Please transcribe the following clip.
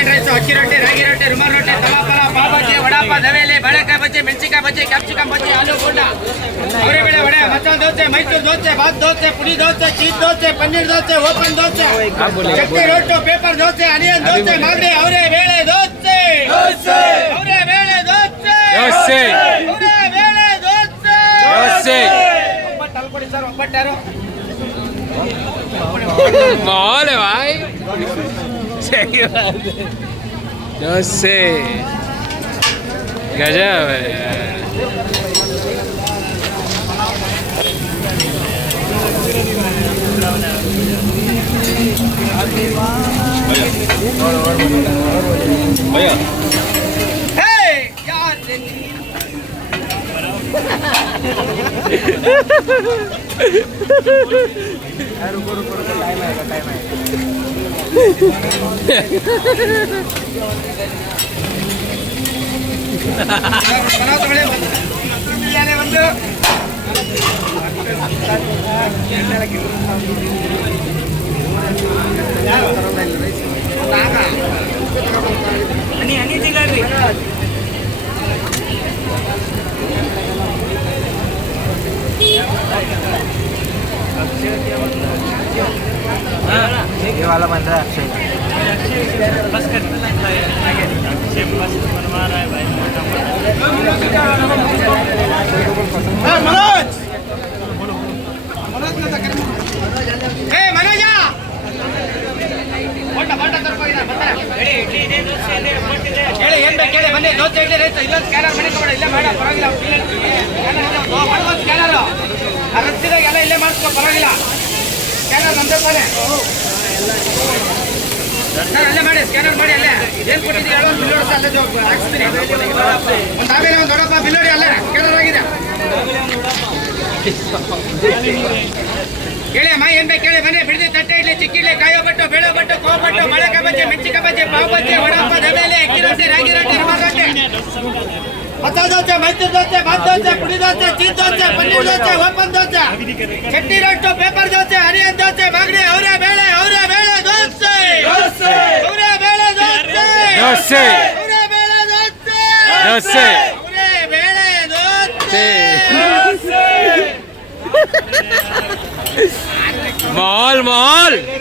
Lemon rice, ಅಕ್ಕಿ ರೊಟ್ಟಿ, ರಾಗಿ ರೊಟ್ಟಿ, ರುಮಾಲ್ ರೊಟ್ಟಿ, ತವಾ ಪಲಾವ್, ಪಾವ್ ಭಾಜಿ, ವಡಾಪಾವ್, ದವೇಲಿ, ಬಾಳೆಕಾಯಿ ಬಜ್ಜಿ, ಮೆಣಸಿನಕಾಯಿ ಬಜ್ಜಿ, ಕ್ಯಾಪ್ಸಿಕಮ್ ಬಜ್ಜಿ, ಆಲೂ ಬೋಂಡ, ಅವರೆಬೇಳೆ ವಡೆ, ಮಸಾಲೆ ದೋಸೆ, ಮೈಸೂರು ದೋಸೆ, ಬಾತ್ ದೋಸೆ, ಪುಡಿ ದೋಸೆ, ಚೀಸ್ ದೋಸೆ, ಪನ್ನೀರ್ ದೋಸೆ, ಓಪನ್ ದೋಸೆ, ಚಟ್ನಿ ರೊಟ್ಟು, ಪೇಪರ್ ದೋಸೆ, ಆನಿಯನ್ ದೋಸೆ, ಮಾಗಡಿ, ಅವರೆಬೇಳೆ ದೋಸೆ, ಅವರೆಬೇಳೆ ದೋಸೆ, ಅವರೆಬೇಳೆ ದೋಸೆ. ಒಬ್ಬಟ್ಟು ಅಲ್ಕೊಡಿ ಸರ್, ಒಬ್ಬಟ್ಟು ಯಾರು? Mole, vai. Não sei. Gajah, भैया हे यार रुको रुको रुको टाइम है बनाओ तो बड़े याने बंदो हनी जिलाबी ये वाला बन रहा है अक्षय बस कर बस बनवा रहा है भाई मनोज ए मनोज बोटा बोटा तरफ इधर बता रेडी इडली दे ದೋಸೆ ಇದೆ ಮೊಟ್ಟೆ ಇದೆ ಹೇಳಿ ಏನು ಬೇಕು ಹೇಳಿ ಬನ್ನಿ ದೋಸೆ ಇಡ್ಲಿ ರೈಸ್ ಇಲ್ಲ ಸ್ಕ್ಯಾನರ್ ಮಾಡಿ ಕೊಡಿ ಇಲ್ಲ ಬೇಡ ಪರವಾಗಿಲ್ಲ ಸ್ಕ್ಯಾನರ್ ಆ ರಸ್ತಿದಾಗ ಎಲ್ಲ ಇಲ್ಲೇ ಮಾಡಿಸ್ಕೊ ಪರವಾಗಿಲ್ಲ ಸ್ಕ್ಯಾನರ್ ನಮ್ದೇ ತಾನೆ ಸರ್ ಅಲ್ಲೇ ಮಾಡಿ ಸ್ಕ್ಯಾನರ್ ಮಾಡಿ ಅಲ್ಲೇ ಏನು ಕೊಟ್ಟಿದ್ದೀರಿ ಹೇಳೋ ಬಿಲ್ ಹೊಡ್ಸ ಅಲ್ಲೇ ಹಾಕ್ಸ್ತೀನಿ ಒಂದು ಆಮೇಲೆ ಒಂದು ದೊಡ್ಡಪ್ಪ ಬಿಲ್ ಹೊಡಿ ಅಲ್ಲೇ ಸ್ಕ್ಯಾನರ್ ಆಗಿದೆ ಹೇಳಿ ಅಮ್ಮ ಏನು ಬೇಕು ಹೇಳಿ ಬನ್ನಿ ಬಿಡದಿ ತಟ್ಟೆ ಇಡ್ಲಿ ಚಿಕ್ಕಿಡ್ಲಿ ಕಾಯೋ ಬಟ್ಟು ಬೇಳೆ ಬಟ್ಟು ಕೋವ ಬಟ್ಟು ಬಾಳೆಕಾಯಿ ಬಜ್ಜಿ ಮೆಣಸಿನಕಾಯಿ ಬಜ್ಜಿ ಪಾವ್ ಬಜ್ಜಿ ವಡಾಪಾವ್ ದವೇಲಿ ಅಕ್ಕಿ ರೊಟ್ಟಿ ರಾಗಿ ರೊಟ್ಟಿ ರುಮಾಲ್ ರೊಟ್ಟಿ ಮಸಾಲೆ ದೋಸೆ ಮೈಸೂರು ದೋಸೆ ಬಾತ್ ದೋಸೆ ಪುಡಿ ದೋಸೆ ಚೀಸ್ ದೋಸೆ ಪನ್ನೀರ್ ದೋಸೆ ಓಪನ್ ದೋಸೆ ಚಟ್ನಿ ರೊಟ್ಟು ಪೇಪರ್ ದೋಸೆ ಆನಿಯನ್ ದೋಸೆ ಮಾಗಡಿ ಅವರೆಬೇಳೆ ದೋಸೆ ಅವರೆಬೇಳೆ ದೋಸೆ ಅವರೆಬೇಳೆ ದೋಸೆ ಅವರೆಬೇಳೆ ದೋಸೆ Mall.